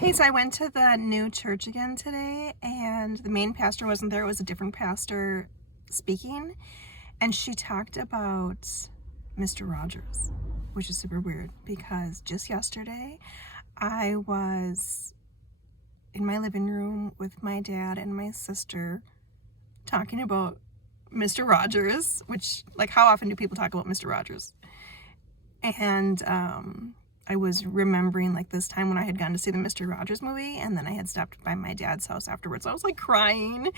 Hey, so I went to the new church again today, and the main pastor wasn't there. It was a different pastor speaking, and she talked about Mr. Rogers, which is super weird because just yesterday I was in my living room with my dad and my sister talking about Mr. Rogers, which, like, how often do people talk about Mr. Rogers? And I was remembering, like, this time when I had gone to see the Mr. Rogers movie, and then I had stopped by my dad's house afterwards. I was, like, crying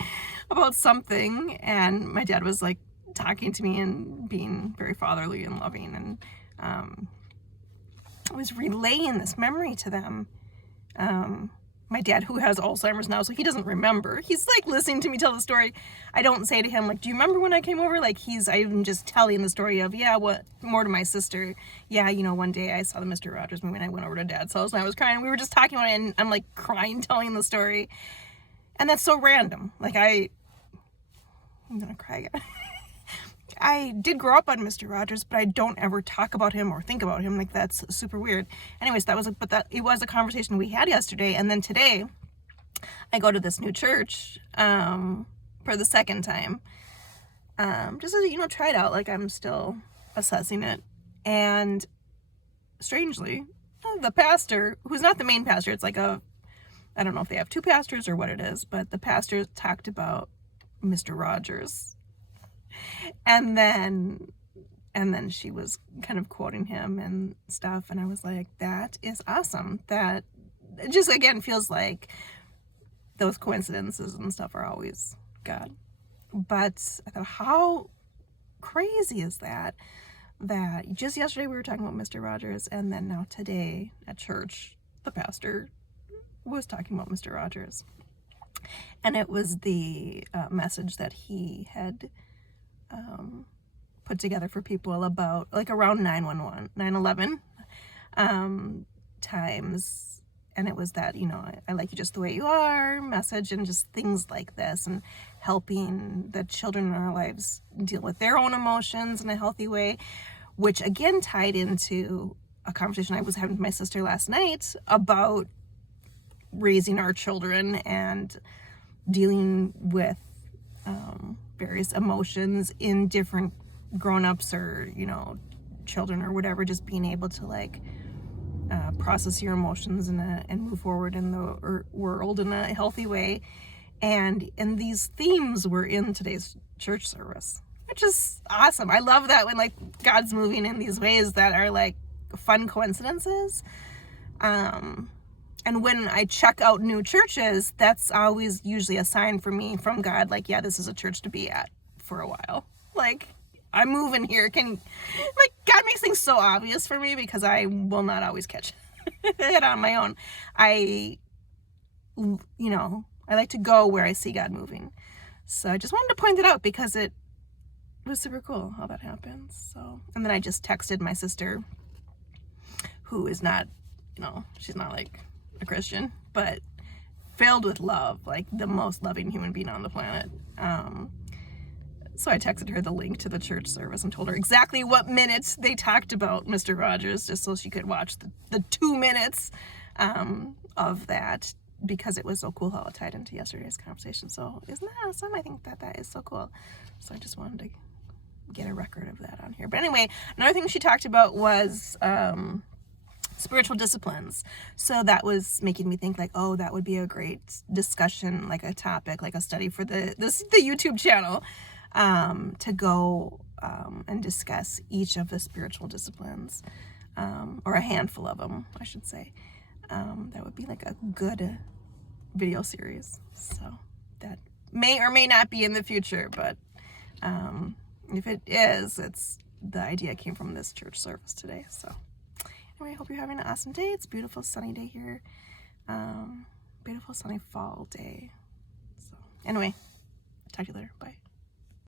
about something, and my dad was, like, talking to me and being very fatherly and loving, and I was relaying this memory to them. My dad, who has Alzheimer's now, so he doesn't remember. He's, like, listening to me tell the story. I don't say to him, like, do you remember when I came over? Like, I'm just telling the story of, yeah, what, more to my sister. Yeah, you know, one day I saw the Mr. Rogers movie and I went over to Dad's house and I was crying. We were just talking about it and I'm, like, crying, telling the story. And that's so random. Like, I'm gonna cry again. I did grow up on Mr. Rogers, but I don't ever talk about him or think about him. Like, that's super weird. Anyways, it was a conversation we had yesterday. And then today I go to this new church, for the second time, just to, try it out. Like, I'm still assessing it. And strangely, the pastor, who's not the main pastor, it's like I don't know if they have two pastors or what it is, but the pastor talked about Mr. Rogers. And then she was kind of quoting him and stuff. And I was like, that is awesome. That just, again, feels like those coincidences and stuff are always God. But I thought, how crazy is that just yesterday we were talking about Mr. Rogers, and then now today at church, the pastor was talking about Mr. Rogers. And it was the message that he had put together for people about, like, around 9/11 times. And it was that, I like you just the way you are message, and just things like this, and helping the children in our lives deal with their own emotions in a healthy way, which again tied into a conversation I was having with my sister last night about raising our children and dealing with various emotions in different grown-ups or, children or whatever, just being able to, like, process your emotions and move forward in the world in a healthy way. And these themes were in today's church service, which is awesome. I love that when, like, God's moving in these ways that are, like, fun coincidences. And when I check out new churches, that's always usually a sign for me from God, like, yeah, this is a church to be at for a while. Like, I'm moving here. God makes things so obvious for me because I will not always catch it on my own. I like to go where I see God moving. So I just wanted to point it out because it was super cool how that happens. So, and then I just texted my sister, who is not, she's not, like, a Christian, but filled with love, like the most loving human being on the planet. So I texted her the link to the church service and told her exactly what minutes they talked about Mr. Rogers, just so she could watch the 2 minutes of that, because it was so cool how it tied into yesterday's conversation. So isn't that awesome? I think that is so cool. So I just wanted to get a record of that on here. But anyway, another thing she talked about was spiritual disciplines. So that was making me think, like, oh, that would be a great discussion, like a topic, like a study for the YouTube channel, to go and discuss each of the spiritual disciplines, or a handful of them, I should say. That would be like a good video series. So that may or may not be in the future, but if it is, the idea came from this church service today. So anyway, I hope you're having an awesome day. It's a beautiful sunny day here. Beautiful sunny fall day. So anyway, talk to you later. Bye.